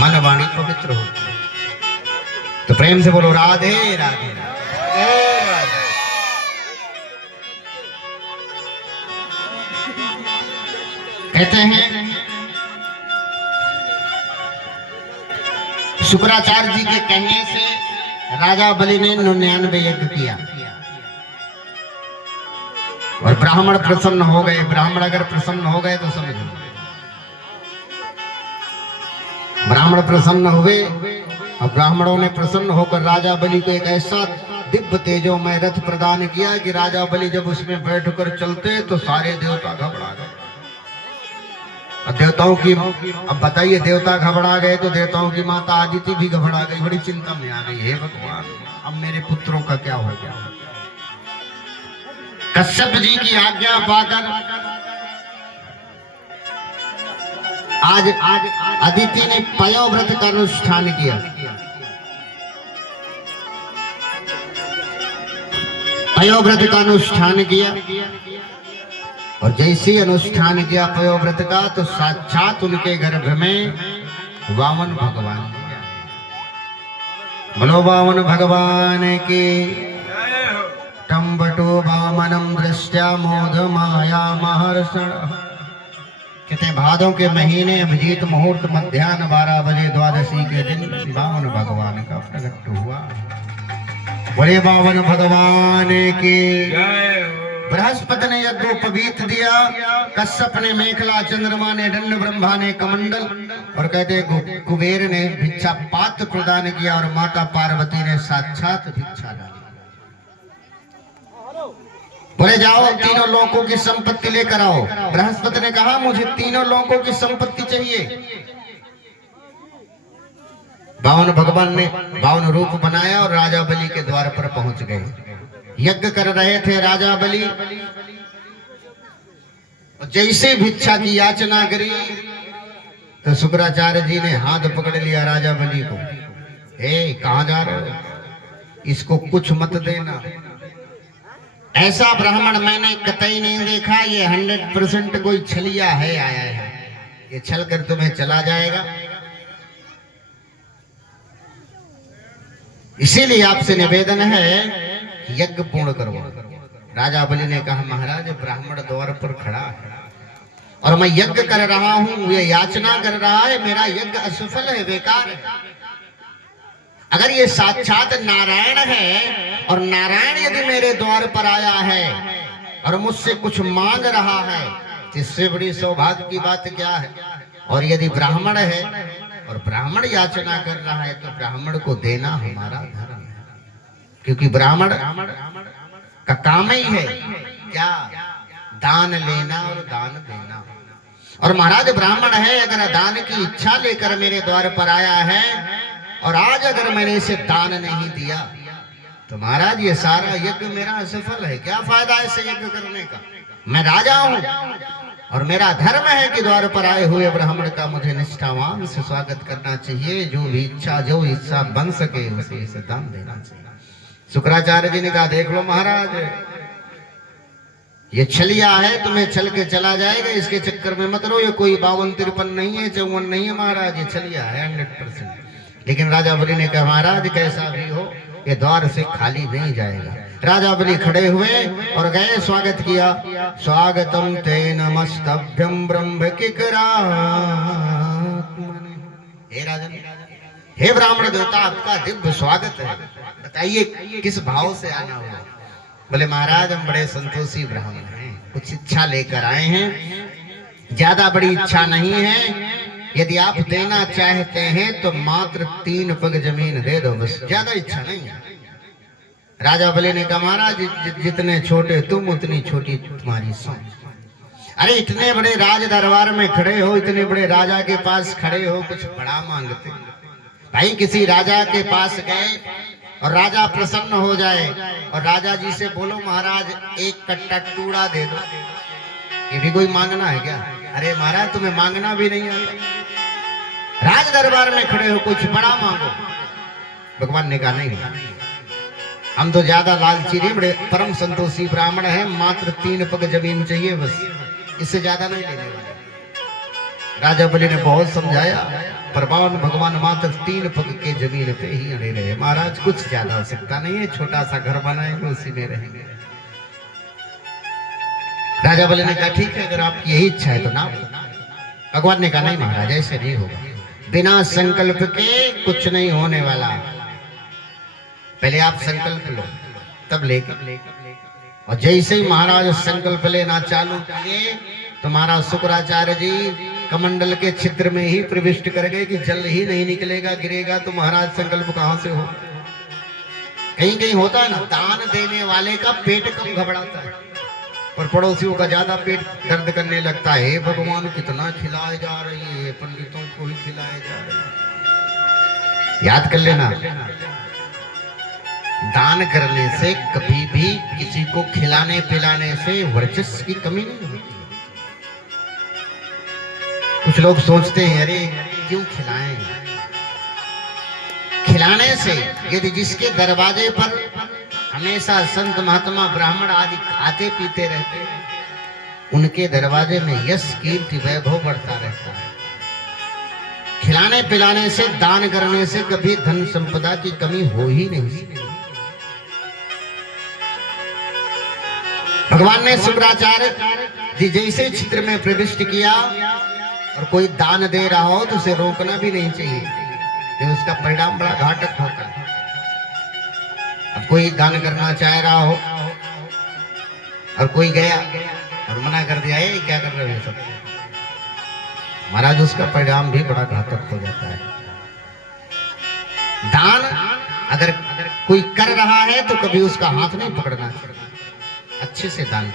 मन वाणी पवित्र होती है। तो प्रेम से बोलो राधे राधे राधे। कहते हैं शुक्राचार्य जी के कहने से राजा बलि ने 99 यज्ञ किया और ब्राह्मण प्रसन्न हो गए। ब्राह्मण अगर प्रसन्न हो गए तो समझो, ब्राह्मण प्रसन्न हुए और ब्राह्मणों ने प्रसन्न होकर राजा बलि को एक ऐसा दिव्य तेजोमय रथ प्रदान किया कि राजा बलि जब उसमें बैठकर चलते तो सारे देवता घबरा गए। और देवताओं की, अब बताइए, देवता घबरा गए तो देवताओं की माता आदिति भी घबरा गई, बड़ी चिंता में आ गई। हे भगवान, अब मेरे पुत्रों का क्या हो गया। कश्यप जी की आज्ञा पाकर आज अदिति ने पयोव्रत का अनुष्ठान किया। पयोव्रत का अनुष्ठान किया और जैसे अनुष्ठान किया पयोव्रत का तो साक्षात उनके गर्भ में वामन भगवान। बोलो वामन भगवान की। टम्बटो वामनम दृष्ट्या मोद माया महर्षण। कहते हैं भादों के महीने अभिजीत मुहूर्त मध्याह्न 12 बजे द्वादशी के दिन वामन भगवान का प्रकट हुआ। बोले वामन भगवान की। बृहस्पति ने यज्ञोपवीत दिया, कश्यप ने मेखला, चंद्रमा ने दंड, ब्रह्मा ने कमंडल और कहते कुबेर ने भिक्षा पात्र प्रदान किया और माता पार्वती ने साक्षात भिक्षा डाली। बोले जाओ तीनों लोगों की संपत्ति लेकर आओ। बृहस्पति ने कहा मुझे तीनों लोगों की संपत्ति चाहिए। वामन भगवान ने वामन रूप बनाया और राजा बलि के द्वार पर पहुंच गए। यज्ञ कर रहे थे राजा बलि, जैसे भिक्षा की याचना करी तो शुक्राचार्य जी ने हाथ पकड़ लिया राजा बलि को। ए, कहां जा रहे हो, इसको कुछ मत देना। ऐसा ब्राह्मण मैंने कतई नहीं देखा, ये 100% कोई छलिया है आया है, ये छल कर तुम्हें चला जाएगा। इसीलिए आपसे निवेदन है यज्ञ पूर्ण करो। राजा बलि ने कहा महाराज ब्राह्मण द्वार पर खड़ा है और मैं यज्ञ कर रहा हूं, ये याचना कर रहा है, मेरा यज्ञ असफल है, बेकार है। अगर ये साक्षात नारायण है और नारायण यदि मेरे द्वार पर आया है और मुझसे कुछ मांग रहा है, इससे बड़ी सौभाग्य की बात क्या है। और यदि ब्राह्मण है और ब्राह्मण याचना कर रहा है तो ब्राह्मण को देना हमारा धर्म है, क्योंकि ब्राह्मण का काम ही है क्या, दान लेना और दान देना। और महाराज ब्राह्मण है, अगर दान की इच्छा लेकर मेरे द्वार पर आया है और आज अगर मैंने इसे दान नहीं दिया तो महाराज ये सारा यज्ञ मेरा असफल है। क्या फायदा ऐसे यज्ञ करने का। मैं राजा हूं और मेरा धर्म है कि द्वार पर आए हुए ब्राह्मण का मुझे निष्ठावान से स्वागत करना चाहिए। जो भी इच्छा, जो इच्छा बन सके उसे दान देना चाहिए। शुक्राचार्य जी ने कहा देख लो महाराज, ये छलिया है, तुम्हें छल के चला जाएगा, इसके चक्कर में मत रहो। ये कोई 52-53 नहीं है, 54 नहीं है महाराज, ये छलिया है 100%। लेकिन राजा बलि ने कहा महाराज कैसा भी हो ये द्वार से खाली नहीं जाएगा। राजा बलि खड़े हुए और गए, स्वागत किया। स्वागतम ते नमस्तभ्यम ब्रह्म किकरा। हे राजन, हे ब्राह्मण देवता, आपका दिव्य स्वागत है, बताइए किस भाव से आना हुआ। बोले महाराज हम बड़े संतोषी ब्राह्मण हैं, कुछ इच्छा लेकर आए हैं, ज्यादा बड़ी इच्छा नहीं है। यदि आप देना चाहते हैं तो मात्र 3 पग जमीन दे दो, बस, ज्यादा इच्छा नहीं है। राजा बलि ने कहा महाराज जितने छोटे तुम उतनी छोटी तुम्हारी सोच। अरे इतने बड़े राज दरबार में खड़े हो, इतने बड़े राजा के पास खड़े हो, कुछ बड़ा मांगते। भाई किसी राजा के पास गए और राजा प्रसन्न हो जाए और राजा जी से बोलो महाराज 1 कट्टा टूड़ा दे दो, ये भी कोई मांगना है क्या। अरे महाराज तुम्हें मांगना भी नहीं आता, राज दरबार में खड़े हो, कुछ बड़ा मांगो। भगवान ने कहा नहीं, हम तो ज्यादा लालची नहीं, बड़े परम संतोषी ब्राह्मण हैं, मात्र 3 पग जमीन चाहिए बस, इससे ज्यादा नहीं लेने वाले। राजा बलि ने बहुत समझाया, पर भगवान मात्र 3 पग के जमीन पे ही अड़े रहे। महाराज कुछ ज्यादा हो सकता नहीं है, छोटा सा घर बनाएंगे उसी में रहेंगे। राजा बलि ने कहा ठीक है, अगर आपकी यही इच्छा है तो ना। भगवान ने कहा नहीं महाराज, ऐसे नहीं होगा, बिना संकल्प के कुछ नहीं होने वाला। पहले आप संकल्प लो तब लेके। और जैसे ही महाराज संकल्प लेना चालू किए तो महाराज शुक्राचार्य जी कमंडल के छिद्र में ही प्रविष्ट कर गए कि जल ही नहीं निकलेगा, गिरेगा तो महाराज संकल्प कहां से हो। कहीं कहीं होता है ना, दान देने वाले का पेट कम घबराता है और पड़ोसियों का ज्यादा पेट दर्द करने लगता है। भगवान कितना खिलाए जा रही है, पंडितों को ही खिलाए जा रही है। याद कर लेना, दान करने से कभी भी किसी को खिलाने पिलाने से वर्चस्व की कमी नहीं होती। कुछ लोग सोचते हैं अरे क्यों खिलाएं। खिलाने से यदि जिसके दरवाजे पर हमेशा संत महात्मा ब्राह्मण आदि खाते पीते रहते हैं, उनके दरवाजे में यश कीर्ति वैभव बढ़ता रहता है। खिलाने पिलाने से, दान करने से कभी धन संपदा की कमी हो ही नहीं। भगवान ने शुक्राचार्य जी जैसे चित्र में प्रविष्ट किया, और कोई दान दे रहा हो तो उसे रोकना भी नहीं चाहिए, तो उसका परिणाम बड़ा घातक होता है। अब कोई दान करना चाह रहा हो और कोई गया और मना कर दिया, ये क्या कर रहे हो सब, महाराज उसका परिणाम भी बड़ा घातक हो जाता है। दान अगर कोई कर रहा है तो कभी उसका हाथ नहीं पकड़ना चाहिए, अच्छे से दान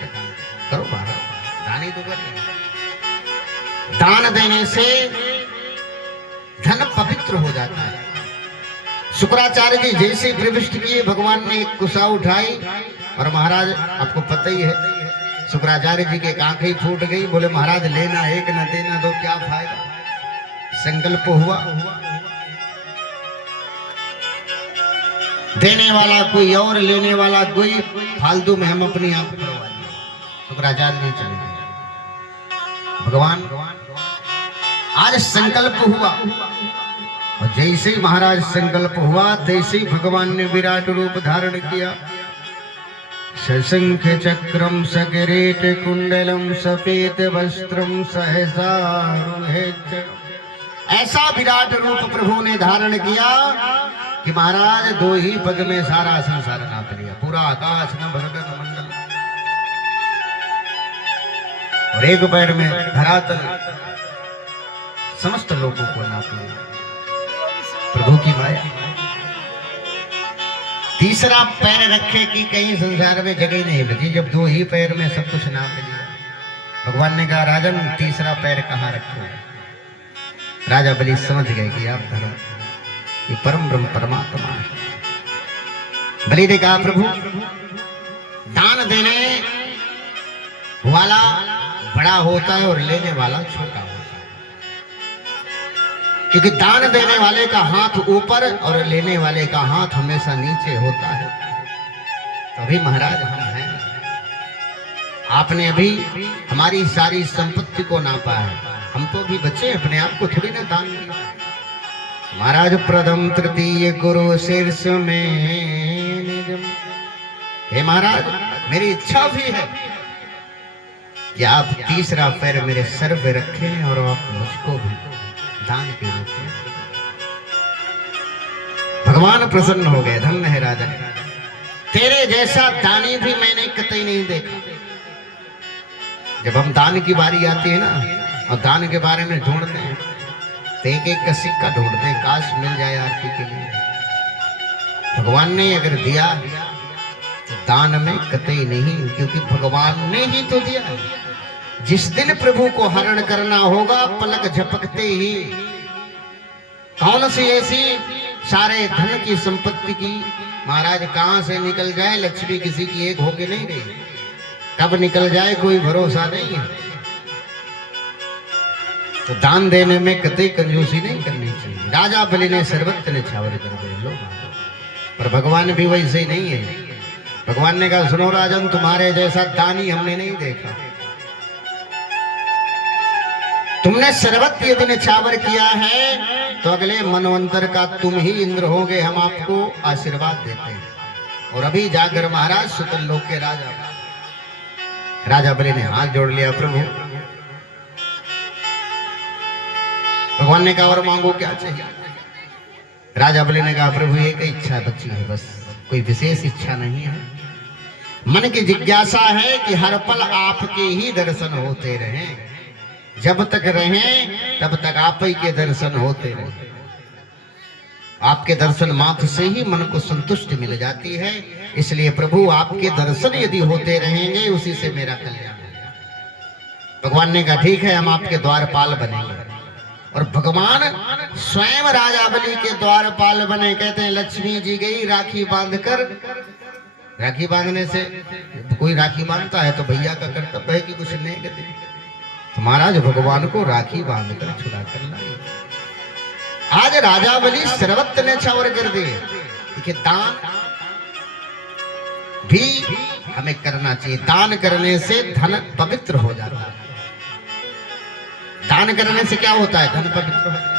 करो महाराज, दान ही तो कर रहे हैं। दान देने से धन पवित्र हो जाता है। शुक्राचार्य जी जैसे प्रविष्ट किए, भगवान ने एक कुशा उठाई और महाराज आपको पता ही है, शुक्राचार्य जी के आंखें फूट गई। बोले महाराज लेना एक न देना दो, क्या फायदा। संकल्प हुआ, देने वाला कोई और लेने वाला कोई, फालतू में हम अपनी आंख खुलवा दी। शुक्राचार्य जी चले गए। भगवान आज संकल्प हुआ, और जैसे ही महाराज संकल्प हुआ तैसे ही भगवान ने विराट रूप धारण किया। शशंख चक्रम सकिरीट कुंडलम सफेद वस्त्रम सहसा, ऐसा विराट रूप प्रभु ने धारण किया कि महाराज 2 ही पग में सारा संसार नाप लिया, पूरा आकाश न भगगन मंडल, और एक पैर में धरातल समस्त लोगों को नाप लिया। प्रभु की माया। तीसरा पैर रखे कि कहीं संसार में जगह नहीं बची, जब 2 ही पैर में सब कुछ नाप लिया। भगवान ने कहा राजन तीसरा पैर कहाँ रखो। राजा बलि समझ गए कि आप धर्म, ये परम ब्रह्म परमात्मा है। बलि ने कहा प्रभु दान देने वाला बड़ा होता है और लेने वाला छोटा होता है, क्योंकि दान देने वाले का हाथ ऊपर और लेने वाले का हाथ हमेशा नीचे होता है। तो अभी महाराज हम हैं, आपने अभी हमारी सारी संपत्ति को नापा है, हम तो अभी बच्चे अपने आप को थोड़ी ना दान दिया। महाराज प्रथम तृतीय गुरु शीर्ष में निजम। हे महाराज मेरी इच्छा भी है कि आप तीसरा पैर मेरे सर पे रखें और आप मुझको भी दान के रूप में। भगवान प्रसन्न हो गए, धन्य है राजा, तेरे जैसा दानी भी मैंने कतई नहीं देखा। जब हम दान की बारी आती है ना और दान के बारे में ढूंढते हैं तो एक एक का सिक्का ढूंढते हैं, काश मिल जाए आरती के लिए। भगवान ने अगर दिया तो दान में कतई नहीं, क्योंकि भगवान ने ही तो दिया है। जिस दिन प्रभु को हरण करना होगा पलक झपकते ही कौन सी ऐसी सारे धन की संपत्ति की महाराज कहां से निकल जाए, लक्ष्मी किसी की एक होके नहीं रही, कब निकल जाए कोई भरोसा नहीं है। तो दान देने में कतई कंजूसी नहीं करनी चाहिए। राजा बलि ने सर्वत्र निछावर कर दिए लोग, पर भगवान भी वैसे ही नहीं है। भगवान ने कहा सुनो राजन, तुम्हारे जैसा दानी हमने नहीं देखा। तुमने सर्वत्र यदि निछावर किया है तो अगले मनवंतर का तुम ही इंद्र होगे, हम आपको आशीर्वाद देते हैं। और अभी जाकर महाराज सुतल लोक के राजा बलि ने हाथ जोड़ लिया, प्रभु भगवान ने कहा और मांगो क्या चाहिए। राजा बलि ने कहा प्रभु एक इच्छा बची है, बस कोई विशेष इच्छा नहीं है। मन की जिज्ञासा है कि हर पल आपके ही दर्शन होते रहें, जब तक रहें तब तक आप ही के दर्शन होते रहें। आपके दर्शन मात्र से ही मन को संतुष्टि मिल जाती है, इसलिए प्रभु आपके दर्शन यदि होते रहेंगे उसी से मेरा कल्याण होगा। भगवान ने कहा ठीक है, हम आपके द्वारपाल बनेंगे। और भगवान स्वयं राजा बलि के द्वारपाल बने। कहते हैं लक्ष्मी जी गई राखी बांधकर, राखी बांधने से कोई राखी बांधता है तो भैया का कर्तव्य है कि कुछ नहीं दे, तो महाराज भगवान को राखी बांधकर छुड़ा कर लाए। आज राजा बलि सर्वत्र न्यौछावर कर दिए। देखिए दान भी हमें करना चाहिए। दान करने से धन पवित्र हो जाता है। दान करने से क्या होता है? धन पवित्र होता है।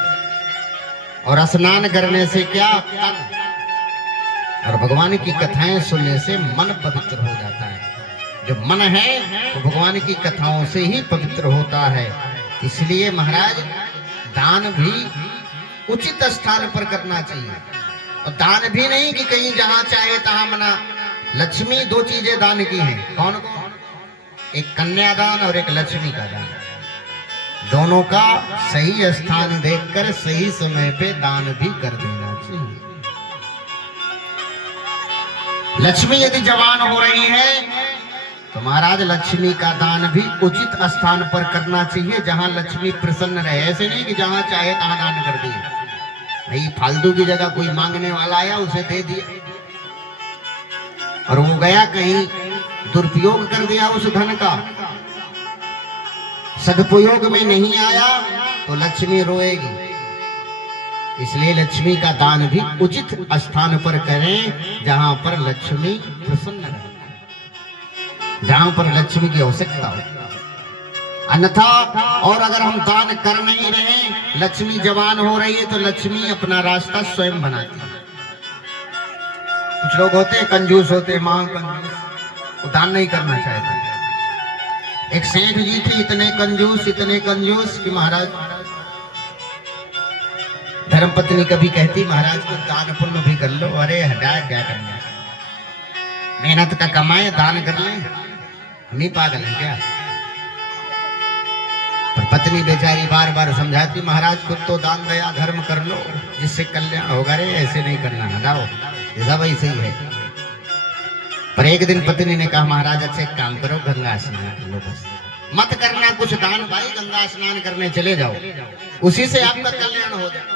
और स्नान करने से क्या? तन। और भगवान की कथाएं सुनने से मन पवित्र हो जाता है। जो मन है वो भगवान की कथाओं से ही पवित्र होता है। इसलिए महाराज दान भी उचित स्थान पर करना चाहिए। और दान भी नहीं कि कहीं जहां चाहे तहां मना। लक्ष्मी दो चीजें दान की हैं। कौन कौन? एक कन्यादान और एक लक्ष्मी का दान। दोनों का सही स्थान देखकर सही समय पे दान भी कर देना चाहिए। लक्ष्मी यदि जवान हो रही है तो महाराज लक्ष्मी का दान भी उचित स्थान पर करना चाहिए, जहां लक्ष्मी प्रसन्न रहे। ऐसे नहीं कि जहां चाहे तहां दान कर दिए। नहीं, फालतू की जगह कोई मांगने वाला आया उसे दे दिया और वो गया कहीं दुरुपयोग कर दिया उस धन का, सदुपयोग में नहीं आया तो लक्ष्मी रोएगी। इसलिए लक्ष्मी का दान भी उचित स्थान पर करें, जहां पर लक्ष्मी प्रसन्न रहे, जहां पर लक्ष्मी की आवश्यकता हो। अन्यथा और अगर हम दान कर नहीं रहे, लक्ष्मी जवान हो रही है तो लक्ष्मी अपना रास्ता स्वयं बनाती है। कुछ लोग होते हैं कंजूस होते हैं, मां कंजूस, वो दान नहीं करना चाहते। एक सेठ जी थे इतने कंजूस कि महाराज धर्मपत्नी कभी कहती महाराज को दान पुण्य भी कर लो। अरे हटा, क्या करना, मेहनत का कमाए दान कर ले, हम ही पागल हैं क्या? पर पत्नी बेचारी बार बार समझाती महाराज खुद तो दान दया धर्म कर लो जिससे कल्याण होगा। रे ऐसे नहीं करना, हटाओ, ये सब ऐसे ही है। पर एक दिन पत्नी ने कहा महाराज अच्छा एक काम करो, गंगा स्नान कर लो, बस मत करना कुछ दान भाई, गंगा स्नान करने चले जाओ, उसी से आपका कल्याण हो जाए।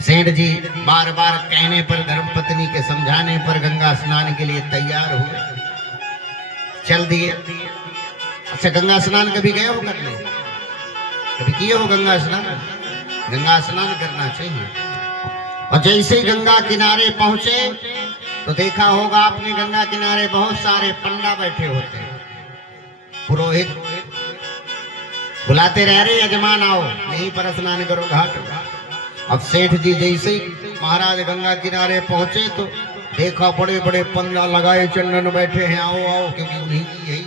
सेठ जी बार बार कहने पर, धर्मपत्नी के समझाने पर गंगा स्नान के लिए तैयार हुए, चल दिए। अच्छा गंगा स्नान कभी गए हो करने? कभी किए हो गंगा स्नान? गंगा स्नान करना चाहिए। और जैसे ही गंगा किनारे पहुंचे तो देखा होगा आपने गंगा किनारे बहुत सारे पंडा बैठे होते हैं, पुरोहित बुलाते रह रहे यजमान आओ यहीं पर स्नान करो घाट। अब सेठ जी जैसे ही महाराज गंगा किनारे पहुंचे तो देखा बड़े बड़े पंडा लगाए चंदन बैठे हैं, आओ आओ, क्योंकि उन्हीं की यही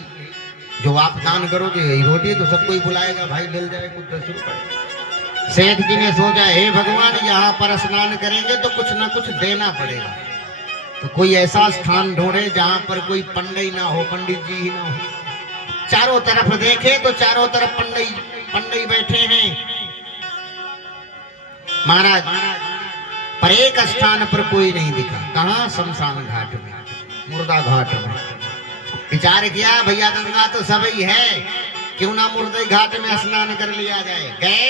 जो आप दान करोगे यही रोटी, तो सबको ही बुलाएगा भाई, मिल जाए कुछ 10 रुपए। सेठ जी ने सोचा हे भगवान यहाँ पर स्नान करेंगे तो कुछ ना कुछ देना पड़ेगा, तो कोई ऐसा स्थान ढूंढे जहां पर कोई पंडित ना हो, पंडित जी ही ना हो। चारों तरफ देखे तो चारों तरफ पंडित बैठे हैं महाराज, पर एक स्थान पर कोई नहीं दिखा। कहाँ? शमशान घाट में, मुर्दा घाट में। विचार किया भैया गंगा तो सब ही है, क्यों ना मुर्दई घाट में स्नान कर लिया जाए। गए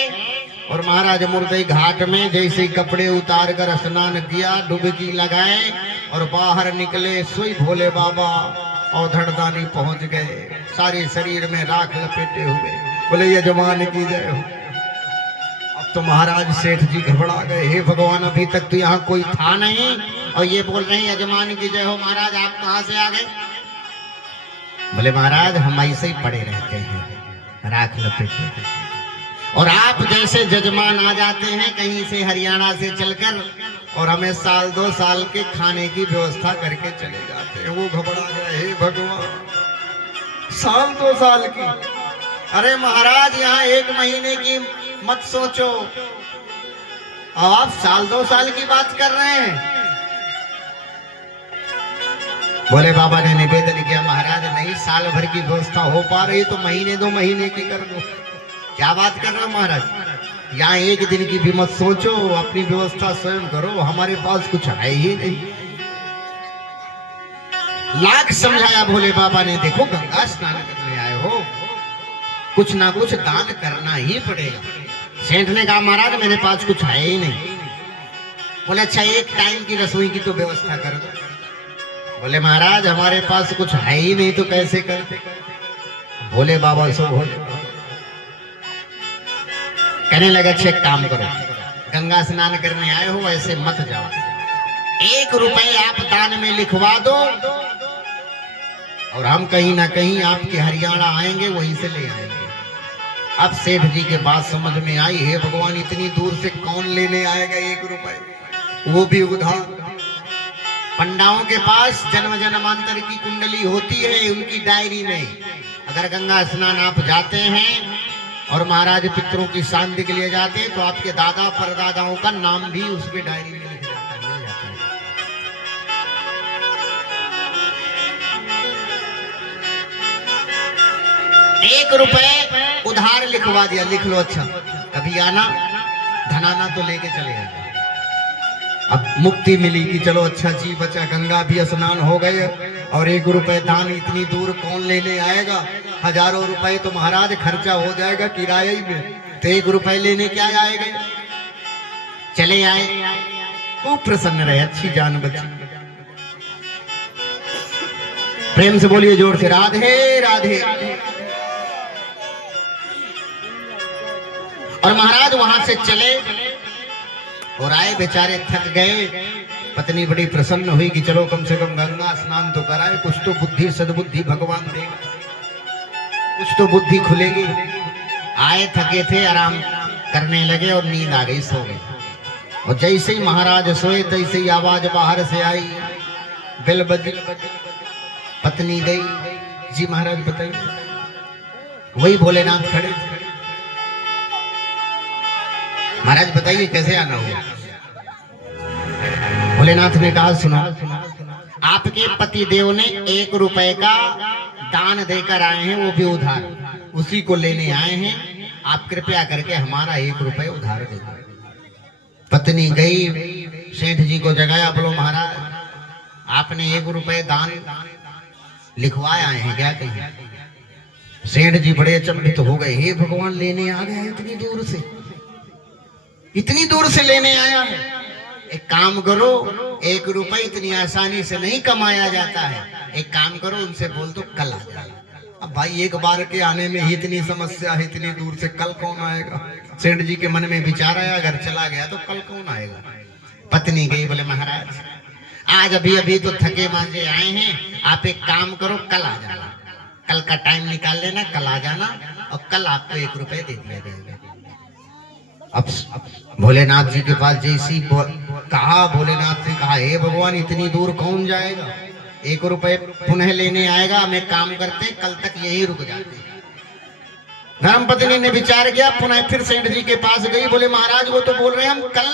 और महाराज मुर्दई घाट में जैसे कपड़े उतार कर स्नान किया, डुबकी लगाए और बाहर निकले, सोई भोले बाबा और धड़दानी पहुंच गए, सारे शरीर में राख लपेटे हुए, बोले यजमान की जय हो। अब तो महाराज सेठ जी घबरा गए, हे भगवान अभी तक तो यहाँ कोई था नहीं और ये बोल रहे हैं यजमान की जय हो। महाराज आप कहाँ से आ गए? बोले महाराज हम ऐसे ही पड़े रहते हैं, राख लपेटे। और आप जैसे जजमान आ जाते हैं कहीं से हरियाणा से चलकर और हमें साल 2 साल के खाने की व्यवस्था करके चले जाते हैं। वो घबरा गया, हे भगवान साल 2 साल की, अरे महाराज यहाँ 1 महीने की मत सोचो, अब आप साल 2 साल की बात कर रहे हैं। बोले बाबा ने निवेदन किया, महाराज नहीं साल भर की व्यवस्था हो पा रही तो महीने 2 महीने की कर दो। क्या बात कर रहे हो महाराज, यहाँ 1 दिन की भी मत सोचो, अपनी व्यवस्था स्वयं करो, हमारे पास कुछ है ही नहीं। लाख समझाया भोले बाबा ने, देखो गंगा स्नान करने आए हो, कुछ ना कुछ दान करना ही पड़ेगा। सेठ ने कहा महाराज मेरे पास कुछ है ही नहीं। बोले अच्छा 1 टाइम की रसोई की तो व्यवस्था कर दो। बोले महाराज हमारे पास कुछ है ही नहीं तो कैसे करते। भोले बाबा सो भोले कहने लगे अच्छा एक काम करो, गंगा स्नान करने आए हो ऐसे मत जाओ, 1 रुपए आप दान में लिखवा दो और हम कहीं ना कहीं आपके हरियाणा आएंगे वहीं से ले आएंगे। अब सेठ जी के बात समझ में आई, हे भगवान इतनी दूर से कौन लेने आएगा 1 रुपए, वो भी उधार। पंडाओं के पास जन्म जन्मांतर की कुंडली होती है उनकी डायरी में। अगर गंगा स्नान आप जाते हैं और महाराज पितरों की शांति के लिए जाते हैं तो आपके दादा परदादाओं का नाम भी उसमें डायरी में लिख जाता है, मिल जाता है। 1 रुपए उधार लिखवा दिया, लिख लो अच्छा, कभी आना धनाना तो लेके चले जाना। अब मुक्ति मिली कि चलो अच्छा जी बचा, गंगा भी स्नान हो गए और 1 रुपए दान इतनी दूर कौन लेने आएगा, हजारों रुपए तो महाराज खर्चा हो जाएगा किराए में, तो 1 रुपए लेने क्या आएगा। चले आए, खूब प्रसन्न रहे, अच्छी जान बची। प्रेम से बोलिए जोर से राधे राधे। और महाराज वहां से चले और आए, बेचारे थक गए। पत्नी बड़ी प्रसन्न हुई कि चलो कम से कम गंगा स्नान तो कराए, कुछ तो बुद्धि सद्बुद्धि भगवान देगा, कुछ तो बुद्धि खुलेगी। आए थके थे, आराम करने लगे और नींद आ गई, सो गए। और जैसे ही महाराज सोए तैसे ही आवाज बाहर से आई, बेल बजी। पत्नी गई, जी महाराज बताइए। वही भोलेनाथ खड़े थे। महाराज बताइए कैसे आना हुआ। भोलेनाथ ने कहा सुनो, आपके पति देव ने 1 रुपए का दान देकर आए हैं, वो भी उधार, उसी को लेने आए हैं, आप कृपया करके हमारा 1 रुपए उधार दे दो। पत्नी गई, सेठ जी को जगाया, बोलो महाराज आपने 1 रुपए दान लिखवाए आए हैं क्या कहिए। सेठ जी बड़े अचंभित हो गए, हे भगवान लेने आ गया इतनी दूर से, इतनी दूर से लेने आया है। एक काम करो, 1 रुपए इतनी आसानी से नहीं कमाया जाता है, एक काम करो उनसे बोल दो कल आ जाए। अब भाई 1 बार के आने में ही इतनी समस्या है, इतनी दूर से कल कौन आएगा। सेठ जी के मन में विचार आया, अगर चला गया तो कल कौन आएगा। पत्नी गई, बोले महाराज आज अभी अभी तो थके मांझे आए हैं, आप एक काम करो कल आ जाना, कल का टाइम निकाल लेना, कल आ जाना और कल आपको 1 रुपए दे दिया जाएगा। अब भोलेनाथ जी के पास जैसी कहा, भोलेनाथ ने कहा हे भगवान इतनी दूर कौन जाएगा, 1 रुपए पुनः लेने आएगा, हम एक काम करते हैं कल तक यही रुक जाते हैं। धर्मपत्नी ने विचार किया, पुनः फिर सेठ जी के पास गई, बोले महाराज वो तो बोल रहे हैं हम कल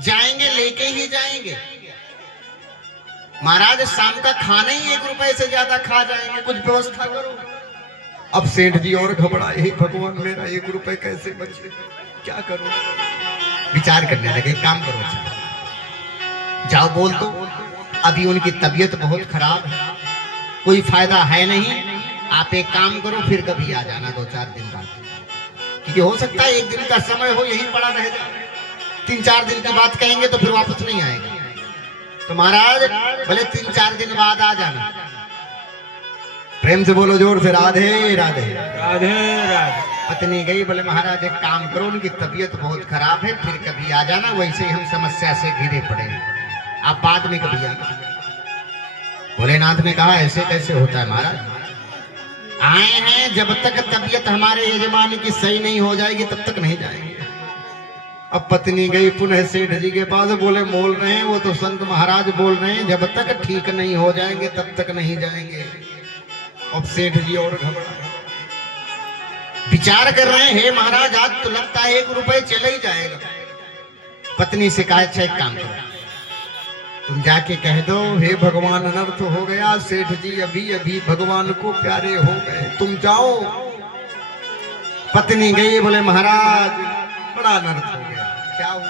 जाएंगे, लेके ही जाएंगे। महाराज शाम का खाना ही 1 रुपए से ज्यादा खा जाएंगे, कुछ व्यवस्था करो। अब सेठ जी और घबराए, हे भगवान मेरा 1 रुपए कैसे बचे, क्या करूं। विचार करने लगे, काम करो अच्छा जाओ बोल दो, अभी उनकी तबीयत बहुत खराब है, कोई फायदा है नहीं, आप एक काम करो फिर कभी आ जाना 2-4 दिन बाद, क्योंकि हो सकता है 1 दिन का समय हो यही पड़ा रह जाए, 3-4 दिन की बात कहेंगे तो फिर वापस नहीं आएगा। तो महाराज बोले 3-4 दिन बाद आ जाना। प्रेम से बोलो जोर से राधे राधे राधे राधे। पत्नी गई, बोले महाराज एक काम करो उनकी तबीयत बहुत खराब है, फिर कभी आ जाना, वैसे ही हम समस्या से घिरे पड़े, आप बाद में कभी आना। भोलेनाथ ने कहा ऐसे कैसे होता है महाराज, आए हैं, जब तक तबीयत हमारे यजमान की सही नहीं हो जाएगी तब तक नहीं जाएंगे। अब पत्नी गई पुनः सेठ जी के पास, बोले बोल रहे हैं वो तो संत महाराज बोल रहे हैं जब तक ठीक नहीं हो जाएंगे तब तक नहीं जाएंगे। अब सेठ जी और घबरा विचार कर रहे हैं, हे महाराज आज तो लगता है 1 रुपए चला ही जाएगा। पत्नी से कहा अच्छा एक काम करो, तुम जाके कह दो हे भगवान अनर्थ हो गया, सेठ जी अभी अभी भगवान को प्यारे हो गए, तुम जाओ। पत्नी गई, बोले महाराज बड़ा अनर्थ हो गया। क्या हुआ?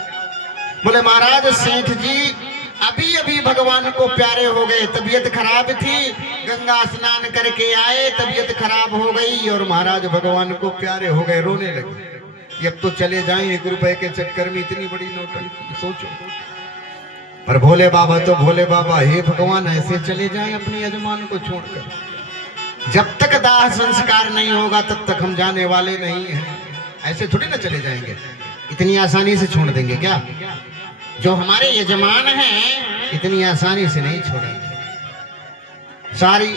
बोले महाराज सेठ जी अभी अभी भगवान को प्यारे हो गए, तबीयत खराब थी, गंगा स्नान करके आए, तबीयत खराब हो गई और महाराज भगवान को प्यारे हो गए, रोने लगे। अब तो चले जाएं 1 रुपए के चक्कर में, इतनी बड़ी नौटंकी, सोचो। पर भोले बाबा तो भोले बाबा, हे भगवान ऐसे चले जाएं अपने यजमान को छोड़कर, जब तक दाह संस्कार नहीं होगा तब तक हम जाने वाले नहीं हैं। ऐसे थोड़ी ना चले जाएंगे, इतनी आसानी से छोड़ देंगे क्या? जो हमारे यजमान हैं इतनी आसानी से नहीं छोड़ेंगे। सारी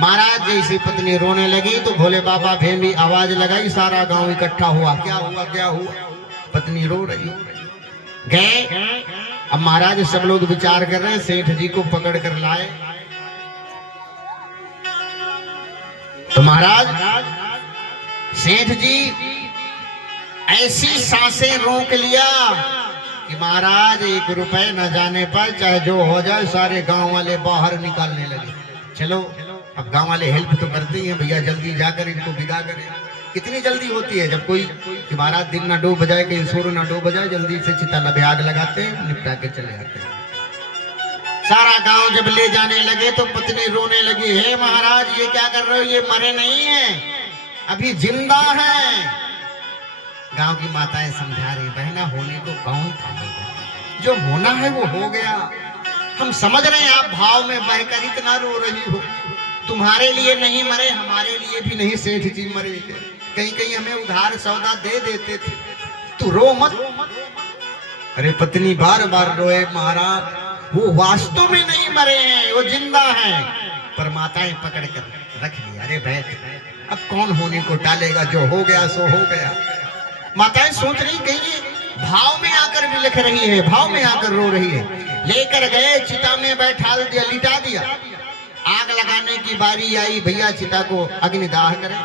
महाराज जैसी पत्नी रोने लगी तो भोले बाबा भेंडी आवाज लगाई, सारा गांव इकट्ठा हुआ। क्या हुआ क्या हुआ? पत्नी रो रही। गए, अब महाराज सब लोग विचार कर रहे हैं, सेठ जी को पकड़ कर लाए। तो महाराज सेठ जी ऐसी सांसें रोक लिया कि महाराज 1 रुपए न जाने पर चाहे जो हो जाए सारे गांव वाले बाहर निकालने लगे। चलो अब गांव वाले हेल्प तो करते ही हैं, भैया जल्दी जाकर इनको विदा करें। कितनी जल्दी होती है जब कोई कि महाराज दिन ना डूब जाए, कहीं सूर्य ना डूब जाए, जल्दी से चिता में आग लगाते हैं, निपटा के चले आते हैं। सारा गांव जब ले जाने लगे तो पत्नी रोने लगी, हे महाराज ये क्या कर रहे हो, ये मरे नहीं है, अभी जिंदा है। गांव की माताएं समझा रही, बहना होने को कौन थामेगा, जो होना है वो हो गया। हम समझ रहे हैं आप भाव में बहकर इतना रो रही हो, तुम्हारे लिए नहीं मरे, हमारे लिए भी नहीं सेठ जी मरे, कहीं कहीं हमें उधार सौदा दे देते थे, तू रो मत। अरे पत्नी बार बार रोए, महाराज वो वास्तव में नहीं मरे हैं, वो जिंदा हैं। पर माताएं पकड़ कर रख लिया, अरे बैठ, अब कौन होने को टालेगा, जो हो गया सो हो गया। माताएं सोच रही कहीं भाव में आकर भी लिख रही है, भाव में आकर रो रही है। लेकर गए, चिता में बैठा दिया, लिटा दिया। आग लगाने की बारी आई, भैया चिता को अग्निदाह करें,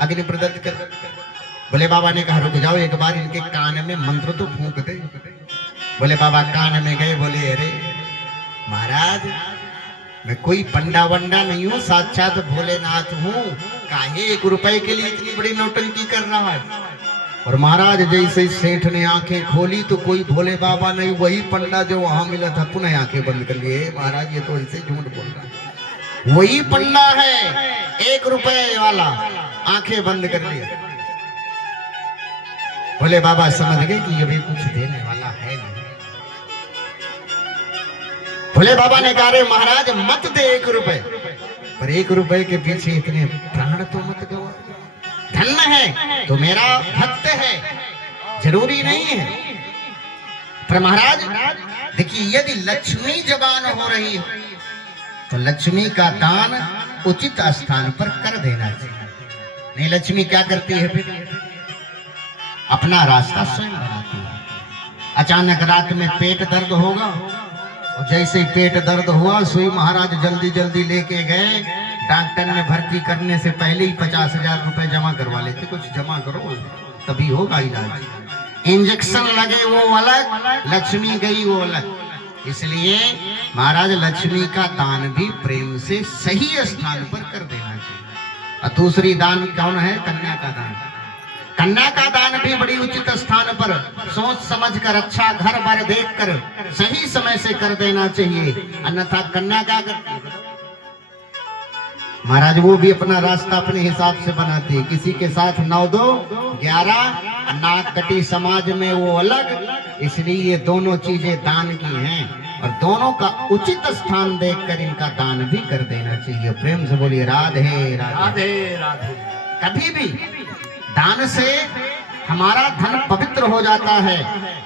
अग्नि प्रदत्त कर। बोले बाबा ने कहा रुक जाओ, एक बार इनके कान में मंत्र तो फूंक दे। बोले बाबा कान में गए, बोले अरे महाराज मैं कोई पंडा वंडा नहीं हूँ, साक्षात भोलेनाथ हूँ, काहे 1 रुपए के लिए इतनी बड़ी नौटंकी कर रहा है। और महाराज जैसे सेठ ने आंखें खोली तो कोई भोले बाबा नहीं, वही पंडा जो वहां मिला था, पुनः आंखें बंद कर लिए। महाराज ये तो ऐसे झूठ बोल रहा है, वही पंडा है 1 रुपए वाला, आंखें बंद कर लिया। भोले बाबा समझ गए कि ये भी कुछ देने वाला है नहीं। भोले बाबा ने कहा रे महाराज मत दे 1 रुपए, पर 1 रुपए के पीछे इतने प्राण तो मत गवा, धन्य है तो मेरा भक्त है, जरूरी नहीं है। पर महाराज देखिए, यदि लक्ष्मी जवान हो रही है तो लक्ष्मी का दान उचित स्थान पर कर देना चाहिए। नहीं लक्ष्मी क्या करती है, फिर अपना रास्ता स्वयं बनाती है। अचानक रात में पेट दर्द होगा, और जैसे ही पेट दर्द हुआ सुई महाराज जल्दी जल्दी लेके गए, डॉक्टर ने भर्ती करने से पहले ही 50,000 रुपए जमा करवा लेते, कुछ जमा करो तभी होगा इलाज। इंजेक्शन लगे वो अलग, लक्ष्मी गई वो अलग। इसलिए महाराज लक्ष्मी का दान भी प्रेम से सही स्थान पर कर देना चाहिए। और दूसरी दान कौन है, कन्या का दान। कन्या का दान भी बड़ी उचित स्थान पर सोच समझ कर, अच्छा घर बार देख कर सही समय से कर देना चाहिए, अन्यथा कन्या क्या करती है महाराज, वो भी अपना रास्ता अपने हिसाब से बनाती है। किसी के साथ 9 2 11, नाक कटी समाज में वो अलग। इसलिए ये दोनों चीजें दान की हैं और दोनों का उचित स्थान देखकर इनका दान भी कर देना चाहिए। प्रेम से बोलिए राधे राधे राधे। कभी भी दान से हमारा धन पवित्र हो जाता है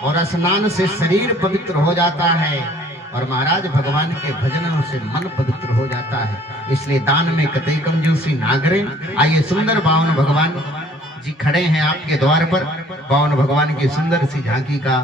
और स्नान से शरीर पवित्र हो जाता है। और महाराज भगवान के भजनों से मन पवित्र हो जाता है। इसलिए दान में कतई कंजूसी ना करें। आइए सुंदर बावन भगवान जी खड़े हैं आपके द्वार पर। बावन भगवान की सुंदर सी झांकी का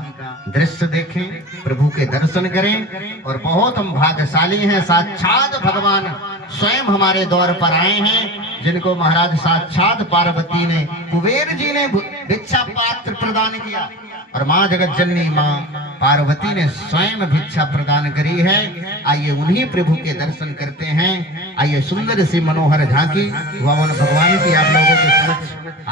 दृश्य देखें, प्रभु के दर्शन करें। और बहुत हम भाग्यशाली हैं, साक्षात भगवान स्वयं हमारे द्वार पर आए हैं, जिनको महाराज साक्षात पार्वती ने, कुबेर जी ने भिक्षा पात्र प्रदान किया और माँ जगत जननी माँ पार्वती ने स्वयं भिक्षा प्रदान करी है। आइए उन्हीं प्रभु के दर्शन करते हैं। आइए सुंदर सी मनोहर झांकी बावन भगवान की आप लोगों के समक्ष